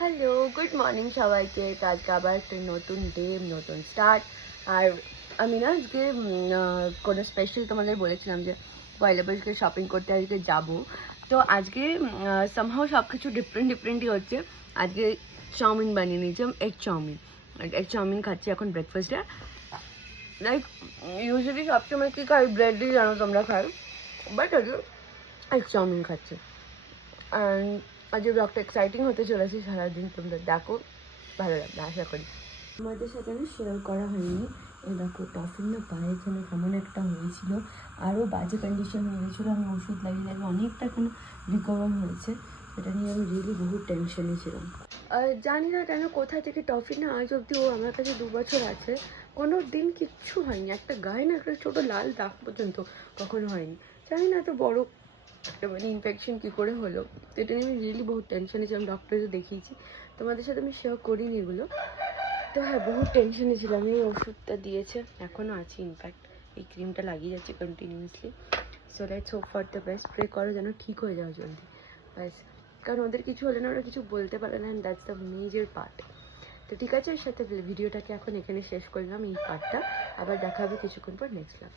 Hello, good morning সবাইকে। তো আজকে আবার একটা নতুন ডে, নতুন স্টার্ট। আর আমি না আজকে কোনো স্পেশাল তোমাদের বলেছিলাম যে পয়লা বৈশাখে শপিং করতে আজকে যাব। তো আজকে সামহাও সব কিছু ডিফারেন্টই হচ্ছে। আজকে চাউমিন বানিয়ে নিয়েছিলাম, এগ চাউমিন খাচ্ছি এখন ব্রেকফাস্টে। লাইক ইউজুয়ালি সবসময় কি খাই, ব্রেডই জানো তোমরা খাই, বাট আজকে এগ চাউমিন খাচ্ছি। অ্যান্ড আজকে ব্লগটা এক্সাইটিং হতে চলেছে, সারাদিন তোমরা দেখো, ভালো লাগবে আশা করি। আমাদের সাথে না শেয়ার করা হয়নি, এই দেখো টফিন না পায়ে এখানে কেমন একটা হয়েছিল, আরও বাজে কন্ডিশন হয়ে গেছিলো। আমি ওষুধ লাগিয়ে অনেকটা এখনো রিকভার হয়েছে, সেটা নিয়ে আমি রিয়েলি বহু টেনশনে ছিলাম। জানি না কেন কোথা থেকে টফি না আজ অব্দি, ও আমার কাছে 2 বছর আছে, কোনো দিন কিচ্ছু হয়নি, একটা গায়ে না একটা ছোটো লাল দাগ পর্যন্ত কখনো হয়নি। জানি না এত বড় মানে ইনফেকশন কী করে হলো, তো এটা নিয়ে আমি রিয়েলি বহুত টেনশনে ছিলাম। ডক্টরকে দেখিয়েছি, তোমাদের সাথে আমি শেয়ার করিনি এগুলো। তো হ্যাঁ, বহু টেনশনে ছিলাম। এই ওষুধটা দিয়েছে, এখনও আছি, ইনফ্যাক্ট এই ক্রিমটা লাগিয়ে যাচ্ছে continuously. So let's hope for the best, pray করো যেন ঠিক হয়ে যাও জলদি, ব্যাস। কারণ ওদের কিছু হলে না ওরা কিছু বলতে পারে না, and that's the major part. তো ঠিক আছে, এর সাথে ভিডিওটাকে এখন এখানে শেষ করলাম, এই পার্টটা। আবার দেখা হবে কিছুক্ষণ পর নেক্সট ক্লাস।